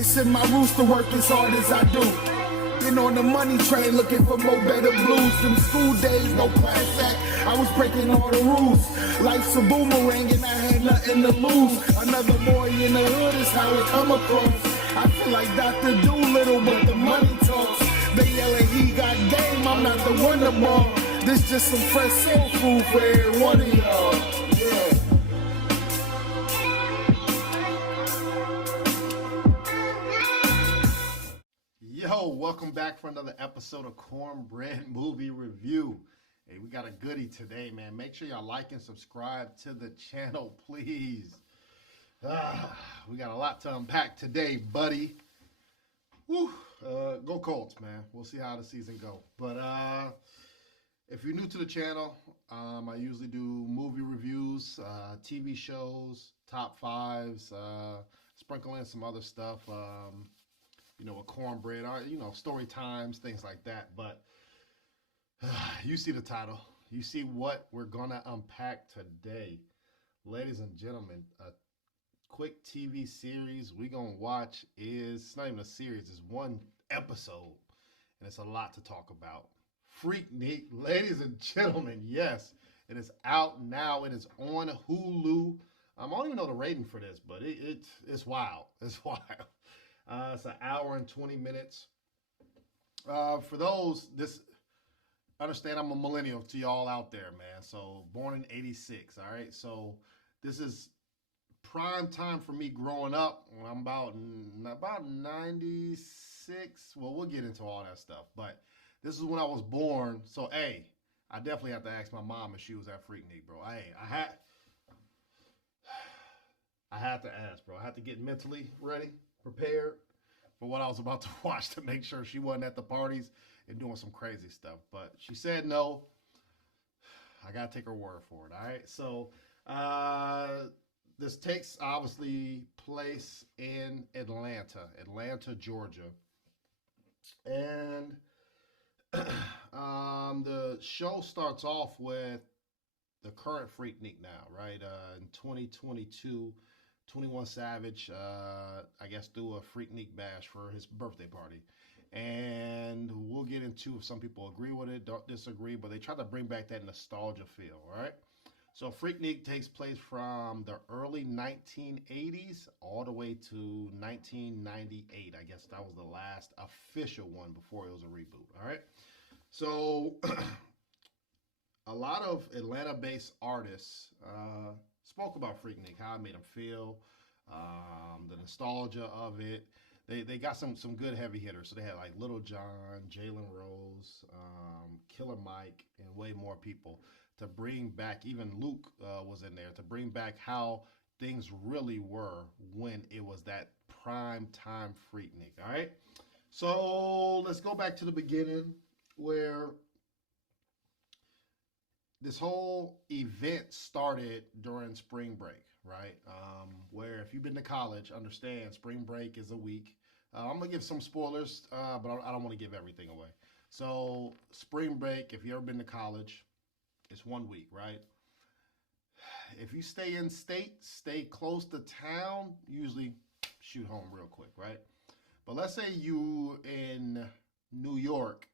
It's in my roots to work as hard as I do. Been on the money train looking for more better blues. Them school days, no class act, I was breaking all the rules. Life's a boomerang and I had nothing to lose. Another boy in the hood is how it come across. I feel like Dr. Doolittle, but the money talks. They yelling he got game, I'm not the wonder ball. This just some fresh soul food for every one of y'all. Yeah. Yo, welcome back for another episode of Cornbread Movie Review. Hey, we got a goodie today, man. Make sure y'all like and subscribe to the channel, please. We got a lot to unpack today, buddy. Woo, go Colts, man. We'll see how the season go. But if you're new to the channel, I usually do movie reviews, TV shows, top fives, sprinkle in some other stuff. With cornbread, story times, things like that. But you see the title. You see what we're going to unpack today. Ladies and gentlemen, a quick TV series we're going to watch it's not even a series, it's one episode. And it's a lot to talk about. Freaknik, ladies and gentlemen, yes, it is out now. It is on Hulu. I don't even know the rating for this, but it's wild. It's wild. It's an hour and 20 minutes. For those, understand I'm a millennial to y'all out there, man. So born in 86, all right? So this is prime time for me growing up when I'm about 96. Well, we'll get into all that stuff. But this is when I was born. So, hey, I definitely have to ask my mom if she was at Freaknik, bro. Hey, I had to ask, bro. I had to get mentally ready, prepared for what I was about to watch to make sure she wasn't at the parties and doing some crazy stuff. But she said no. I got to take her word for it, all right? So this takes, obviously, place in Atlanta, Georgia. And the show starts off with the current Freaknik now, right? In 2022, 21 Savage, I guess, threw a Freaknik bash for his birthday party. And we'll get into if some people agree with it, don't disagree, but they try to bring back that nostalgia feel, all right? So Freaknik takes place from the early 1980s all the way to 1998. I guess that was the last official one before it was a reboot, all right? So a lot of Atlanta-based artists spoke about Freaknik, how it made them feel, the nostalgia of it. They got some good heavy hitters. So they had like Little John, Jalen Rose, Killer Mike, and way more people to bring back. Even Luke was in there to bring back how things really were when it was that prime time Freaknik. All right. So let's go back to the beginning where this whole event started during spring break, right? Where if you've been to college, understand spring break is a week. I'm going to give some spoilers, but I don't want to give everything away. So spring break, if you've ever been to college, it's 1 week, right? If you stay in state, stay close to town, usually shoot home real quick, right? But let's say you in New York,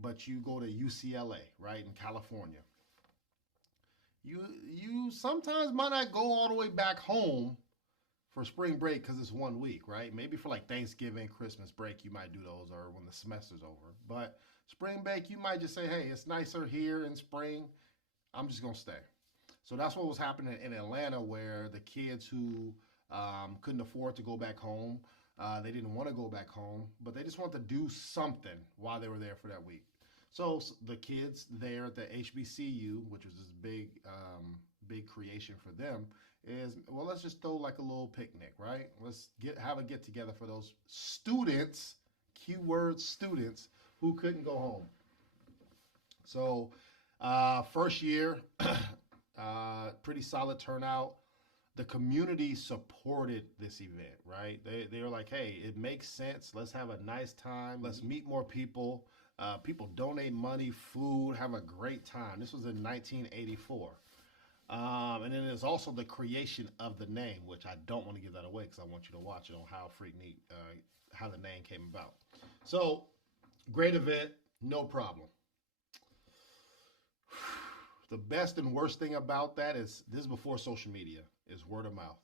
but you go to UCLA, right, in California. You sometimes might not go all the way back home for spring break because it's 1 week, right? Maybe for like Thanksgiving, Christmas break, you might do those, or when the semester's over. But spring break, you might just say, hey, it's nicer here in spring. I'm just going to stay. So that's what was happening in Atlanta, where the kids who couldn't afford to go back home, they didn't want to go back home, but they just wanted to do something while they were there for that week. So the kids there at the HBCU, which was this big creation for them, is, well, let's just throw like a little picnic, right? Let's have a get together for those students, keyword students, who couldn't go home. So first year, pretty solid turnout. The community supported this event, right? They were like, hey, it makes sense. Let's have a nice time. Let's meet more people. People donate money, food, have a great time. This was in 1984. And then there's also the creation of the name, which I don't want to give that away because I want you to watch it on how Freaknik, how the name came about. So, great event, no problem. The best and worst thing about that is this is before social media, is word of mouth.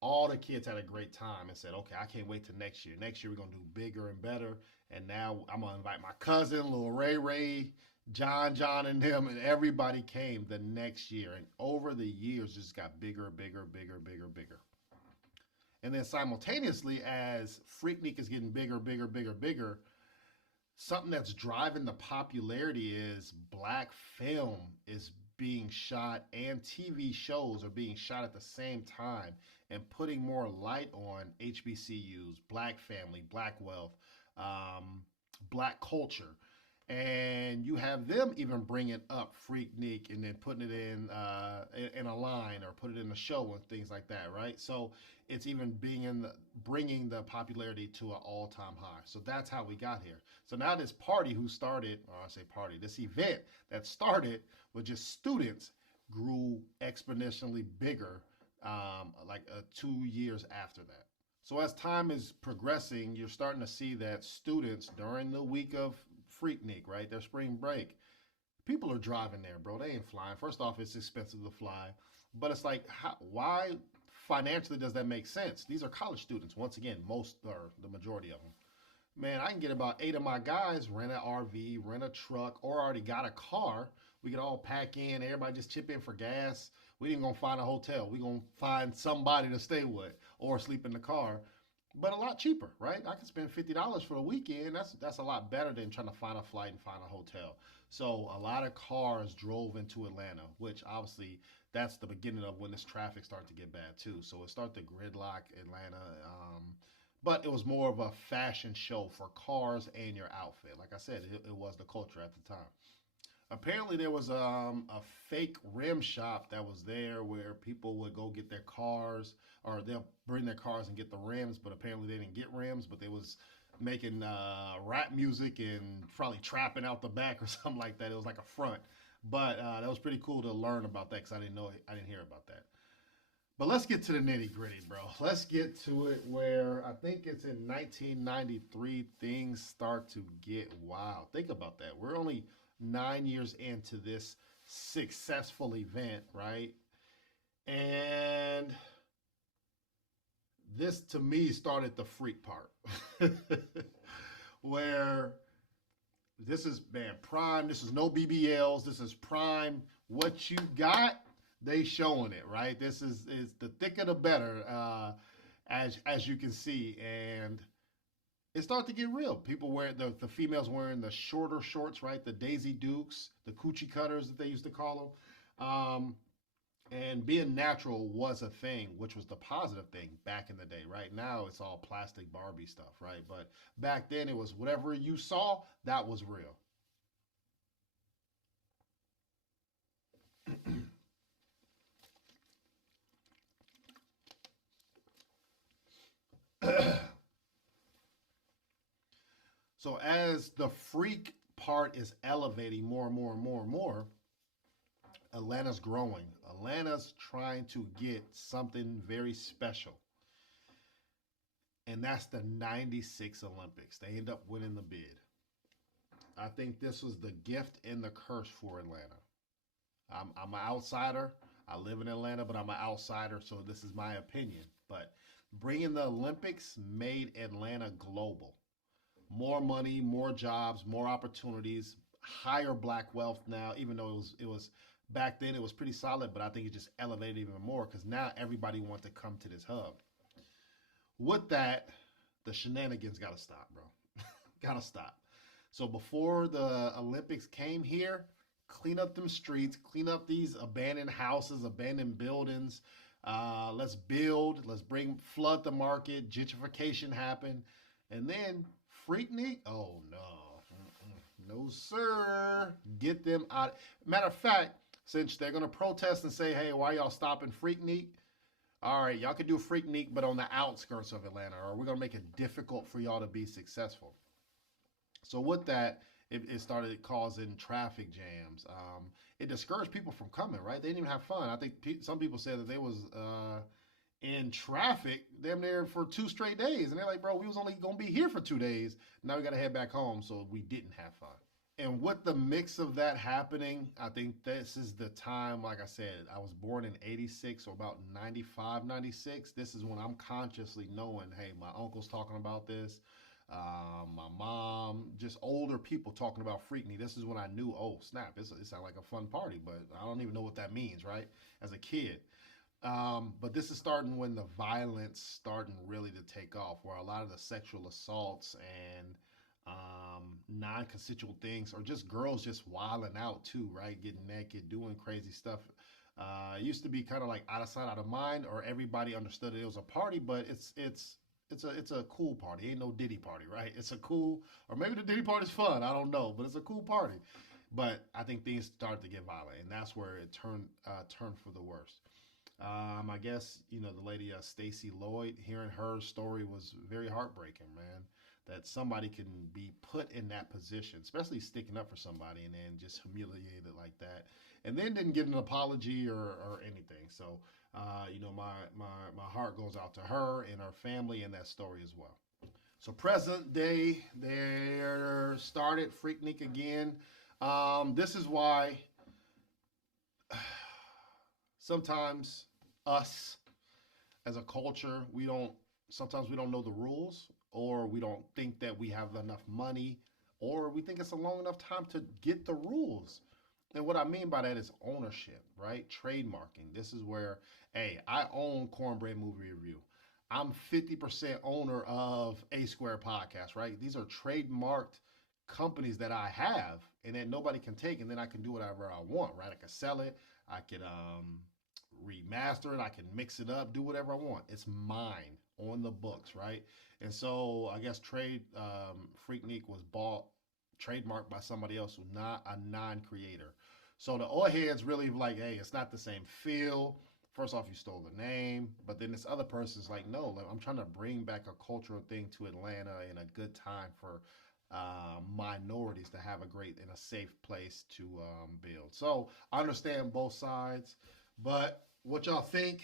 All the kids had a great time and said, okay, I can't wait till next year. Next year, we're going to do bigger and better. And now I'm going to invite my cousin, little Ray, John, and them, and everybody came the next year. And over the years, just got bigger, bigger. And then simultaneously, as Freaknik is getting bigger, something that's driving the popularity is black film is being shot and TV shows are being shot at the same time and putting more light on HBCUs, black family, black wealth, black culture. And you have them even bringing up Freaknik and then putting it in a line or put it in a show and things like that, right? So it's even bringing the popularity to an all-time high. So that's how we got here. So now this party who started, or I say party, this event that started with just students grew exponentially bigger, like 2 years after that. So as time is progressing, you're starting to see that students during the week of Freaknik, right, their spring break, people are driving there, bro. They ain't flying. First off, it's expensive to fly, but it's like, why financially does that make sense? These are college students. Once again, most or the majority of them. Man, I can get about 8 of my guys, rent an RV, rent a truck, or already got a car. We can all pack in. Everybody just chip in for gas. We ain't gonna find a hotel. We gonna find somebody to stay with or sleep in the car, but a lot cheaper, right? I can spend $50 for the weekend. That's a lot better than trying to find a flight and find a hotel. So a lot of cars drove into Atlanta, which obviously that's the beginning of when this traffic started to get bad too. So it started to gridlock Atlanta. But it was more of a fashion show for cars and your outfit. Like I said, it was the culture at the time. Apparently, there was a fake rim shop that was there where people would go get their cars, or they'll bring their cars and get the rims. But apparently, they didn't get rims, but they was making rap music and probably trapping out the back or something like that. It was like a front, but that was pretty cool to learn about that because I didn't hear about that. But let's get to the nitty gritty, bro. Let's get to it where I think it's in 1993 things start to get wild. Think about that. We're only 9 years into this successful event, right? And this to me started the freak part where this is, man, prime. This is no BBLs. This is prime. What you got, they showing it, right? This is the thicker the better, as you can see. And it started to get real. People wearing the females wearing the shorter shorts, right? The Daisy Dukes, the coochie cutters that they used to call them. And being natural was a thing, which was the positive thing back in the day. Right now, it's all plastic Barbie stuff, right? But back then, it was whatever you saw, that was real. So as the freak part is elevating more and more, Atlanta's growing. Atlanta's trying to get something very special. And that's the 96 Olympics. They end up winning the bid. I think this was the gift and the curse for Atlanta. I'm an outsider. I live in Atlanta, but I'm an outsider, so this is my opinion. But bringing the Olympics made Atlanta global. More money, more jobs, more opportunities, higher black wealth now, even though it was back then it was pretty solid, but I think it just elevated even more because now everybody wants to come to this hub. With that, the shenanigans got to stop, bro. Got to stop. So before the Olympics came here, clean up them streets, clean up these abandoned houses, abandoned buildings. Let's build, flood the market, gentrification happen. And then Freaknik, oh no. No, sir. Get them out. Matter of fact, since they're going to protest and say, hey, why y'all stopping Freaknik? All right, y'all can do Freaknik, but on the outskirts of Atlanta, or we're going to make it difficult for y'all to be successful. So with that, it started causing traffic jams. it discouraged people from coming, right? They didn't even have fun. I think some people said that they was in traffic damn near for 2 straight days. And they're like, bro, we was only going to be here for 2 days. Now we got to head back home. So we didn't have fun. And with the mix of that happening, I think this is the time, like I said, I was born in 86 or about 95, 96. This is when I'm consciously knowing, hey, my uncle's talking about this. My mom, just older people talking about Freaknik. This is when I knew, oh, snap, it sounds like a fun party, but I don't even know what that means, right? As a kid. But this is starting when the violence starting really to take off, where a lot of the sexual assaults and non-consensual things, or just girls just wilding out too, right? Getting naked, doing crazy stuff. It used to be kind of like out of sight, out of mind, or everybody understood it was a party, but it's a cool party. Ain't no Diddy party, right? It's a cool, or maybe the Diddy party's fun. I don't know, but it's a cool party. But I think things started to get violent, and that's where it turned for the worst. I guess the lady Stacy Lloyd. Hearing her story was very heartbreaking, man. That somebody can be put in that position, especially sticking up for somebody, and then just humiliated like that, and then didn't get an apology or anything. So, my heart goes out to her and her family and that story as well. So present day, they're started Freaknik again. This is why sometimes us as a culture, sometimes we don't know the rules, or we don't think that we have enough money, or we think it's a long enough time to get the rules. And what I mean by that is ownership, right? Trademarking. This is where, hey, I own Cornbread Movie Review. I'm 50% owner of A Square Podcast, right? These are trademarked companies that I have and that nobody can take, and then I can do whatever I want, right? I can sell it. I can remaster it. I can mix it up, do whatever I want. It's mine on the books, right? And so I guess Freaknik was trademarked by somebody else who's not a non-creator. So the old heads really like, hey, it's not the same feel. First off, you stole the name, but then this other person's like, no, I'm trying to bring back a cultural thing to Atlanta and a good time for minorities to have a great and a safe place to build. So I understand both sides, but what y'all think?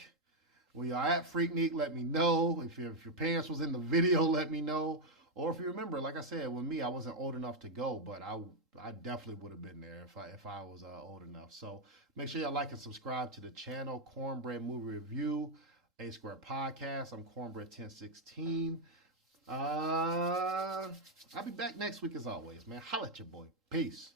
When y'all at Freaknik, let me know. If your parents was in the video, let me know. Or if you remember, like I said, with me, I wasn't old enough to go, but I definitely would have been there if I was old enough. So make sure y'all like and subscribe to the channel, Cornbread Movie Review, A Square Podcast. I'm Cornbread 1016. I'll be back next week as always, man. Holla at your boy. Peace.